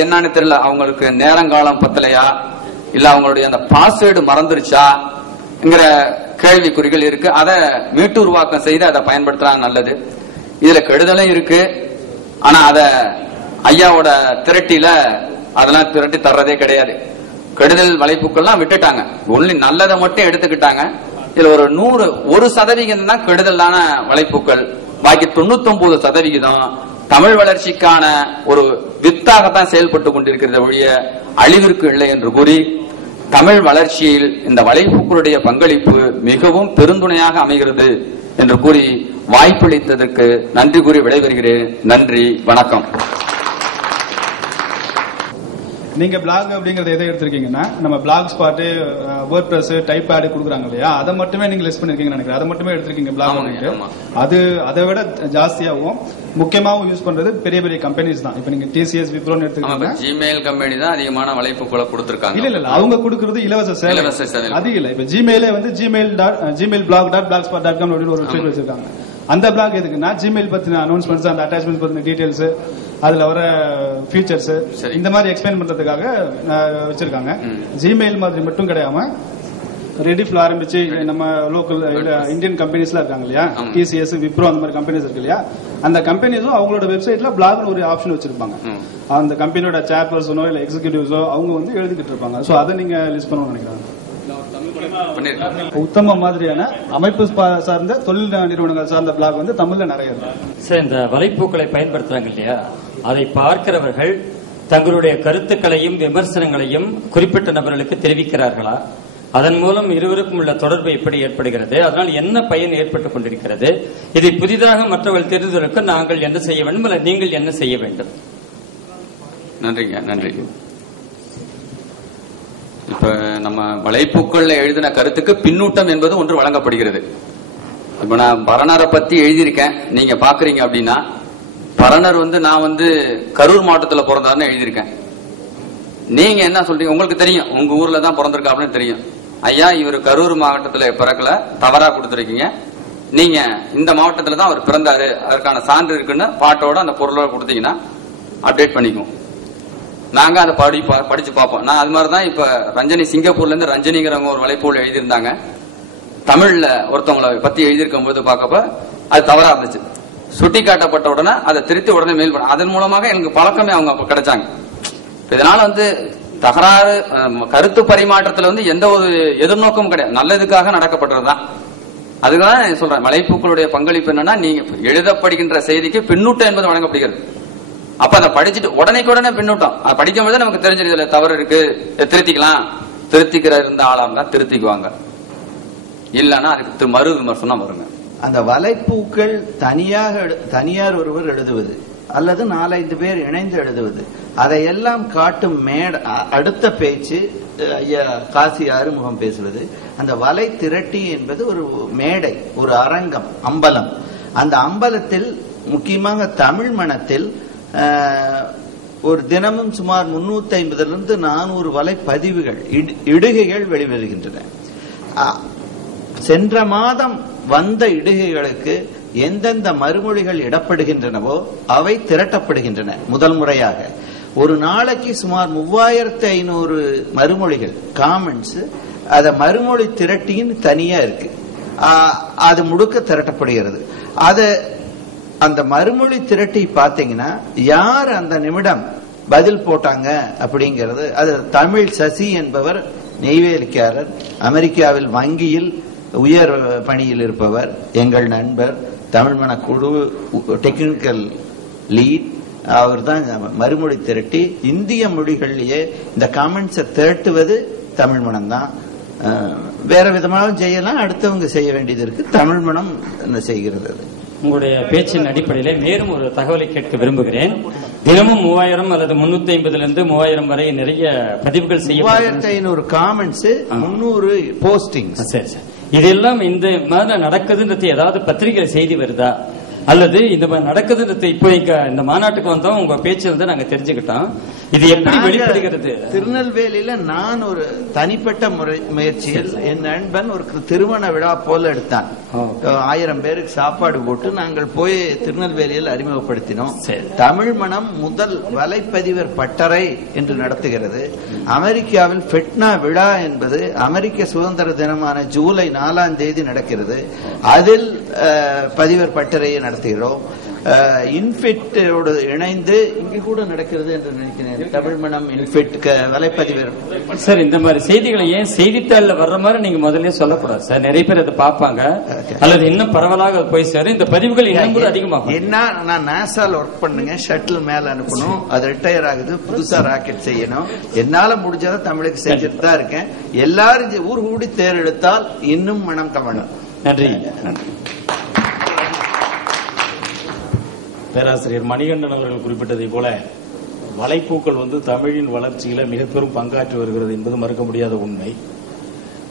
என்னன்னு தெரியல, அவங்களுக்கு நேரங்காலம் பத்தலையா இல்ல அவங்களுடைய அந்த பாஸ்வேர்டு மறந்துருச்சாங்கிற கேள்விக்குறிகள் இருக்கு. அதை மீட்டுருவாக்கம் செய்து அதை பயன்படுத்தினா நல்லது. இதுல கெடுதலும் இருக்கு. ஆனா அத ஐயாவோட திரட்டில அதெல்லாம் திரட்டி தர்றதே கிடையாது. கெடுதல் வலைப்புக்கள்லாம் விட்டுட்டாங்க, ஒன்லி நல்லதை மட்டும் எடுத்துக்கிட்டாங்க. இதுல ஒரு 1% தான் கெடுதலான வலைப்புக்கள், பாக்கி 99% தமிழ் வளர்ச்சிக்கான ஒரு வித்தாகத்தான் செயல்பட்டு கொண்டிருக்கிறது ஒழிய அழிவிற்கு இல்லை என்று கூறி, தமிழ் வளர்ச்சியில் இந்த வலைப்புக்களுடைய பங்களிப்பு மிகவும் பெருந்துணையாக அமைகிறது என்று கூறி வாய்ப்பளித்ததற்கு நன்றி கூறி விடைபெறுகிறேன். நன்றி, வணக்கம். நீங்க பிளாக் அப்படிங்கறத எதை எடுத்திருக்கீங்கன்னா, நம்ம Blogspot, WordPress, Typepad கொடுக்குறாங்க இல்லையா, அதை மட்டுமே நீங்க லிஸ்ட் பண்ணிருக்கீங்கன்னு நினைக்கிறேன். அதை மட்டுமே எடுத்திருக்கீங்க பிளாக். அது அதை விட ஜாஸ்தியாகவும் முக்கியமாகவும் யூஸ் பண்றது பெரிய பெரிய கம்பெனிஸ் தான். இப்ப நீங்க டிசிஎஸ், விப்ரோன்னு எடுத்துக்கீங்க, ஜிமெயில் கம்பெனி தான் அதிகமான வலைப்புகளை கொடுத்திருக்காங்க. இல்ல இல்ல, அவங்க கொடுக்கறது இலவச சேவை. அது இல்ல, இப்ப ஜிமெயிலே வந்து ஜிமெயில் blog.blogspot.com அப்படின்னு ஒரு வெப்சைட் வச்சிருக்காங்க. அந்த பிளாக் எதுக்குன்னா, ஜிமெயில் பத்தின அனௌன்ஸ்மெண்ட்ஸ், அந்த அட்டாச்மெண்ட் பத்தின டீடைல்ஸ், அதுல வர ஃபீச்சர்ஸ், இந்த மாதிரி எக்ஸ்பிளைன் பண்றதுக்காக வச்சிருக்காங்க. ஜிமெயில் மாதிரி மட்டும் கிடையாம ரெடிஃப்ல ஆரம்பிச்சு நம்ம லோக்கல் இந்தியன் கம்பெனிஸ்ல இருக்காங்க இல்லையா, டிசிஎஸ், விப்ரோ, அந்த மாதிரி கம்பெனிஸ் இருக்கு இல்லையா, அந்த கம்பெனிஸும் அவங்களோட வெப்சைட்ல பிளாக்னு ஒரு ஆப்ஷன் வச்சிருப்பாங்க. அந்த கம்பெனியோட சேர்பர்சனோ இல்ல எக்ஸிகியூட்டிவ்ஸோ அவங்க வந்து எழுதிக்கிட்டு இருப்பாங்க. சோ அதை நீங்க லிஸ்ட் பண்ணணும்னு நினைக்கிறாங்க. உத்தம மாதிரியான அமைப்பு சார்ந்த தொழில் நிறுவனங்கள் சார்ந்த பிளாக் வந்து தமிழ்ல நிறைய இருக்கு. இந்த வலைப்பூக்களை பயன்படுத்துறாங்க இல்லையா, அதை பார்க்கிறவர்கள் தங்களுடைய கருத்துக்களையும் விமர்சனங்களையும் குறிப்பிட்ட நபர்களுக்கு தெரிவிக்கிறார்களா? அதன் மூலம் இருவருக்கும் உள்ள தொடர்பு எப்படி ஏற்படுகிறது? அதனால் என்ன பயன் ஏற்பட்டுக் கொண்டிருக்கிறது? இதை புதிதாக மற்றவர்கள் தெரிந்துவதற்கு நாங்கள் என்ன செய்ய வேண்டும், அல்ல நீங்கள் என்ன செய்ய வேண்டும்? நன்றிங்க, நன்றி. இப்ப நம்ம வலைப்பூக்கள்ல எழுதின கருத்துக்கு பின்னூட்டம் என்பது ஒன்று வழங்கப்படுகிறது. இப்ப நான் பரணரை பத்தி எழுதியிருக்கேன், நீங்க பாக்குறீங்க அப்படின்னா, பரணர் வந்து நான் வந்து கரூர் மாவட்டத்தில் பிறந்தாருன்னு எழுதியிருக்கேன். நீங்க என்ன சொல்றீங்க? உங்களுக்கு தெரியும், உங்க ஊர்ல தான் பிறந்திருக்கா அப்படின்னு தெரியும். ஐயா, இவர் கரூர் மாவட்டத்தில் பிறக்கல, தவறா கொடுத்துருக்கீங்க, நீங்க இந்த மாவட்டத்தில் தான் அவர் பிறந்தாரு, அதற்கான சான்று இருக்குன்னு பாட்டோட அந்த பொருளோட கொடுத்தீங்கன்னா அப்டேட் பண்ணிக்குவோம். நாங்க அதை படிச்சு பார்ப்போம். நான் அது மாதிரிதான் இப்ப ரஞ்சனி, சிங்கப்பூர்ல இருந்து ரஞ்சனிங்கிறவங்க ஒரு வலைப்பூல் எழுதியிருந்தாங்க. தமிழ்ல ஒருத்தவங்களை பத்தி எழுதியிருக்கும் போது பார்க்கப்ப அது தவறா இருந்துச்சு. சுட்டி காட்டப்பட்ட உடனே அதை திருத்தி உடனே மெயில் பண்ண, அதன் மூலமாக எனக்கு பழக்கமே அவங்க கிடைச்சாங்க. இதனால வந்து தகராறு, கருத்து பரிமாற்றத்துல வந்து எந்த ஒரு எதிர்நோக்கமும் கிடையாது, நல்லதுக்காக நடக்கப்பட்டதுதான். அதுதான் சொல்றேன், வலைப்பூக்களுடைய பங்களிப்பு என்னன்னா, நீங்க எழுதப்படுகின்ற செய்திக்கு பின்னூட்டம் என்பது வழங்கப்படுகிறது. அப்ப அதை படிச்சுட்டு உடனே பின்னூட்டம் படிக்கும் போது நமக்கு தெரிஞ்சிருது தவறு இருக்கு, திருத்திக்கலாம். திருத்திக்கிற இருந்த ஆளா இருந்தா திருத்திக்குவாங்க, இல்லன்னா அதுக்கு மறு விமர்சனம் வருங்க. அந்த வலைப்பூக்கள் தனியார் ஒருவர் எழுதுவது அல்லது 4-5 பேர் இணைந்து எழுதுவது, அதையெல்லாம் காட்டும் அடுத்த பேச்சு ஐயா காசி ஆறுமுகம் பேசுவது. அந்த வலை திரட்டி என்பது ஒரு மேடை, ஒரு அரங்கம், அம்பலம். அந்த அம்பலத்தில் முக்கியமாக தமிழ் மணத்தில் ஒரு தினமும் சுமார் 350 400 வலை பதிவுகள், இடுகைகள் வெளிவருகின்றன. சென்ற மாதம் வந்த இடுகைகளுக்கு எந்தெந்த மறுமொழிகள் இடப்படுகின்றனவோ அவை திரட்டப்படுகின்றன. முதல் முறையாக ஒரு நாளைக்கு சுமார் 3500 மறுமொழிகள், காமெண்ட்ஸ், அத மறுமொழி திரட்டின்னு தனியா இருக்கு, அது முழுக்க திரட்டப்படுகிறது. அந்த மறுமொழி திரட்டி பாத்தீங்கன்னா யார் அந்த நிமிடம் பதில் போட்டாங்க அப்படிங்கிறது, அது தமிழ் சசி என்பவர் நெய்வேலிக்காரர், அமெரிக்காவில் வங்கியில் உயர் பணியில் இருப்பவர், எங்கள் நண்பர், தமிழ்மண குழு டெக்னிக்கல் லீட். அவர் தான் மறுமொழி திரட்டி இந்திய மொழிகளிலேயே இந்த காமெண்ட்ஸை திரட்டுவது தமிழ் மனம் தான். வேற விதமாக செய்யலாம், அடுத்தவங்க செய்ய வேண்டியது இருக்கு, தமிழ் மனம் செய்கிறது. உங்களுடைய பேச்சின் அடிப்படையில் மேலும் ஒரு தகவலை கேட்க விரும்புகிறேன். தினமும் 3000 அல்லது 350 3000 வரை நிறைய பதிவுகள் செய்ய, 3500 காமெண்ட்ஸ், 300 போஸ்டிங். சரி சார், இதெல்லாம் இந்த மாதிரி நடக்குதுன்றது ஏதாவது பத்திரிகை செய்தி வருதா, அல்லது இந்த மாதிரி நடக்குதுன்றது இப்போ இந்த மாநாட்டுக்கு வந்தோம், உங்க பேச்சு வந்து நாங்க தெரிஞ்சுக்கிட்டோம். இது எப்படி வெளிப்படுகிறது? திருநெல்வேலியில நான் ஒரு தனிப்பட்ட முயற்சியில் என் நண்பன் ஒரு திருமண விழா போல எடுத்தான். 1000 பேருக்கு சாப்பாடு போட்டு நாங்கள் போய் திருநெல்வேலியில் அறிமுகப்படுத்தினோம். தமிழ் மணம் முதல் வலைப்பதிவர் பட்டறை என்று நடத்துகிறது. அமெரிக்காவில் ஃபெட்னா விழா என்பது அமெரிக்க சுதந்திர தினமான ஜூலை 4ஆம் தேதி நடக்கிறது. அதில் பதிவர் பட்டறையை நடத்துகிறோம். இன்ஃபிட்டோடு இணைந்து இங்கு கூட நடக்கிறது என்று நினைக்கிறேன். தமிழ் மணம் இன்ஃபிட் வலைப்பதிவர். சார், இந்த மாதிரி செய்திகளை ஏன் செய்தித்தாள்ல வர்ற மாதிரி நீங்க முதல்ல சொல்லக்கூடாது சார்? நிறைய பேர் அதை பார்ப்பாங்க, அல்லது இன்னும் பரவலாக போய் சேரும். இந்த பதிவுகள் இன்னும் கூட அதிகமாக. என்ன, நான் நாசால ஒர்க் பண்ணுங்க, ஷட்டில் மேல அனுப்பணும், அது ரிட்டையர் ஆகுது, புதுசா ராக்கெட் செய்யணும். என்னால முடிஞ்சதை தமிழுக்கு செஞ்சுட்டு தான் இருக்கேன். எல்லாரும் ஊர் கூடி தேர்ந்தெடுத்தால் இன்னும் மனம் கவனம். நன்றி. பேராசிரியர் மணிகண்டன் அவர்கள் குறிப்பிட்டதை போல வலைப்பூக்கள் தமிழின் வளர்ச்சியில மிக பெரும் பங்காற்றி வருகிறது என்பது மறுக்க முடியாத உண்மை.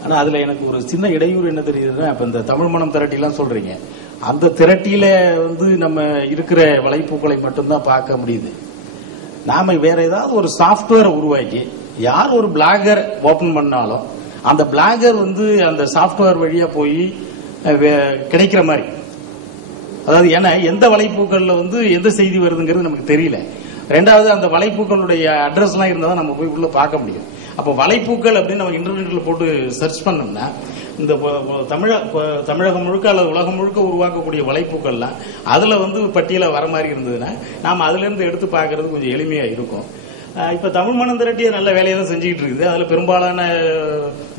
ஆனா அதுல எனக்கு ஒரு சின்ன இடையூறு என்ன தெரியுதுன்னா, இப்ப இந்த தமிழ் மணம் திரட்டி எல்லாம் சொல்றீங்க, அந்த திரட்டியில நம்ம இருக்கிற வலைப்பூக்களை மட்டும்தான் பார்க்க முடியுது. நாம வேற ஏதாவது ஒரு சாப்ட்வேர் உருவாக்கி யார் ஒரு பிளாகர் ஓபன் பண்ணாலும் அந்த பிளாகர் அந்த சாப்ட்வேர் வழியா போய் கிடைக்கிற மாதிரி, அதாவது ஏன்னா எந்த வலைப்பூக்கள்ல எந்த செய்தி வருதுங்கிறது நமக்கு தெரியல. ரெண்டாவது, அந்த வலைப்பூக்களுடைய அட்ரஸ் எல்லாம் இருந்தா நம்ம போய் உள்ள பார்க்க முடியும். அப்ப வலைப்பூக்கள் அப்படின்னு நம்ம இன்டர்நெட்ல போட்டு சர்ச் பண்ணோம்னா இந்த தமிழகம் முழுக்க அல்லது உலகம் முழுக்க உருவாக்கக்கூடிய வலைப்பூக்கள்லாம் அதுல பட்டியல வர மாதிரி இருந்ததுன்னா நாம அதுல இருந்து எடுத்து பார்க்கறது கொஞ்சம் எளிமையா இருக்கும். இப்ப தமிழ் மணம் திரட்டிய நல்ல வேலையை தான் செஞ்சுக்கிட்டு இருக்குது. அதுல பெரும்பாலான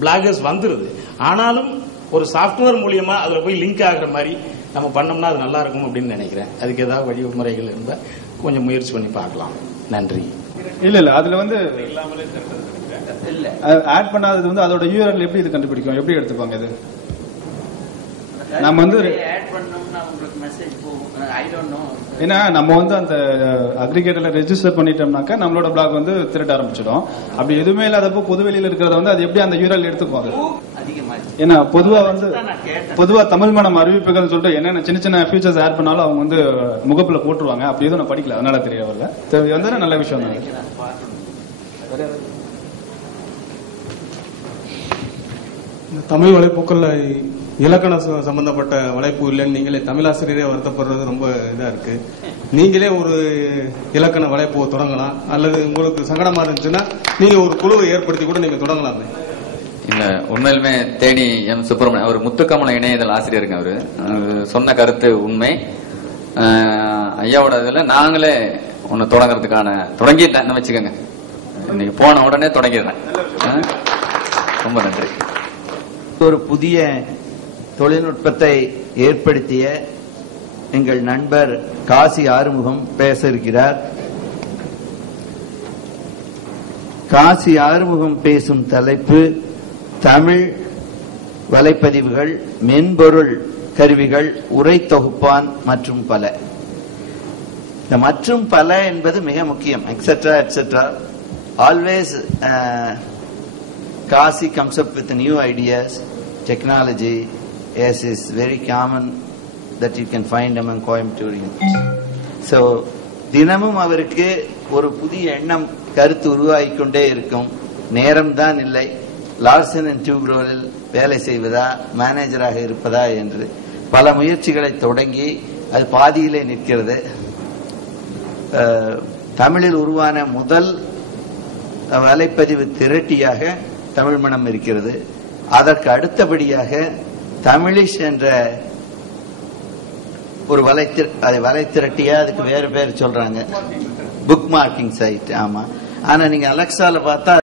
பிளாகர்ஸ் வந்துருது. ஆனாலும் ஒரு சாப்ட்வேர் மூலியமா அதுல போய் லிங்க் ஆகுற மாதிரி நம்ம பண்ணோம்னா அது நல்லா இருக்கும் அப்படின்னு நினைக்கிறேன். அதுக்கு ஏதாவது வழிமுறைகள் இருந்தா கொஞ்சம் முயற்சி பண்ணி பார்க்கலாம். நன்றி. இல்ல அதுல ஆட் பண்ணாதது அதோட யூஆர்எல் எப்படி இது கண்டுபிடிக்கும், எப்படி எடுத்துப்பாங்க? இது நம்ம ஏன்னா நம்ம அந்த அக்ரிகேட்டர்ல ரெஜிஸ்டர் பண்ணிட்டோம்னாக்கா நம்மளோட பிளாக் திருட ஆரம்பிச்சிடும். அப்படி எதுவுமே இல்லாதப்போ பொதுவெளியில இருக்கிறத அது எப்படி அந்த யூஆர்எல் எடுத்துக்கும்? ஏன்னா பொதுவா தமிழ் மணம் அறிவிப்புகள் சொல்லிட்டு என்னென்ன சின்ன சின்ன ஃபியூச்சர்ஸ் ஆட் பண்ணாலும் அவங்க முகப்புல போட்டுருவாங்க. அப்படி எதுவும் நான் படிக்கல, அதனால தெரிய வரல. நல்ல விஷயம் தான். தமிழ் வலைப்பூக்கள்ல இலக்கண சம்பந்தப்பட்ட வலைப்பு இல்லைன்னு நீங்களே தமிழாசிரியரே வருத்தப்படுறது ரொம்ப இதா இருக்கு. நீங்களே ஒரு இலக்கண வலைப்பு தொடங்கலாம், அல்லது உங்களுக்கு சங்கடமா இருந்துச்சுன்னா நீங்க ஒரு குழுவை ஏற்படுத்தி கூட நீங்க தொடங்கலாமே. இல்ல, உண்மையிலுமே தேனி எம் சுப்பிரமணியம் அவர் முத்துக்கமல இணையதள ஆசிரியருங்க. அவரு சொன்ன கருத்து உண்மை. ஐயாவோட இதுல நாங்களே ஒன்னு தொடங்கிட்டேன் வச்சுக்கோங்க. இன்னைக்கு போன உடனே தொடங்கிடுறேன். ரொம்ப நன்றி. ஒரு புதிய தொழில்நுட்பத்தை ஏற்படுத்திய எங்கள் நண்பர் காசி ஆறுமுகம் பேச இருக்கிறார். காசி ஆறுமுகம் பேசும் தலைப்பு தமிழ் வலைப்பதிவுகள், மென்பொருள் கருவிகள், உரை தொகுப்பான் மற்றும் பல. இந்த மற்றும் பல என்பது மிக முக்கியம். Etcetera etcetera. Always Kasi comes up with new ideas, technology, as is very common that you can find among Coimbatore. So, தினமும் அவருக்கு ஒரு புதிய எண்ணம் கருத்து உருவாகிக்கொண்டே இருக்கும். நேரம் தான் இல்லை. லார்சன் அண்ட் டியூப்ரோவில் வேலை செய்வதா, மேனேஜராக இருப்பதா என்று பல முயற்சிகளை தொடங்கி அது பாதியிலே நிற்கிறது. தமிழில் உருவான முதல் வலைப்பதிவு திரட்டியாக தமிழ் மணம் இருக்கிறது. அதற்கு அடுத்தபடியாக தமிழிஷ் என்ற ஒரு வலை திரட்டியா, அதுக்கு வேறு பேர் சொல்றாங்க, புக் மார்க்கிங் சைட். ஆமா, ஆனா நீங்க அலெக்சால பார்த்தா